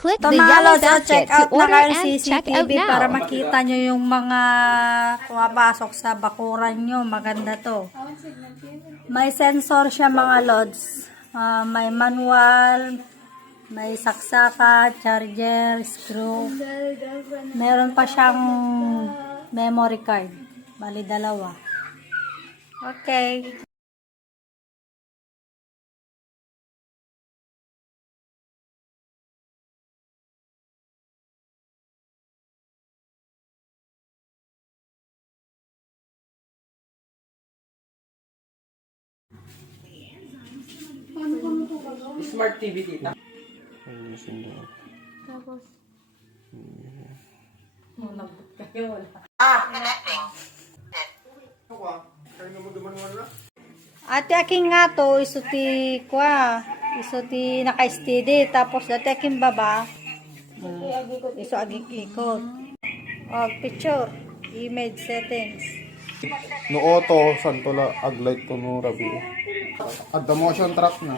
Click the Mga yellow lods, check basket to out na order kayo and check out CCTV para now. makita nyo yung mga pumapasok sa bakuran nyo. Maganda to. May sensor siya mga lods. May manual, may saksaka, charger, screw. Meron pa siyang memory card. Bali dalawa. Okay. Smart TV, tita. Tapos, ate aking nga to, isuti kwa, isuti naka-steady, tapos dati aking baba, iso agik ikot. Picture, image settings. No auto, santo la aglight to no rabi. At the motion track na.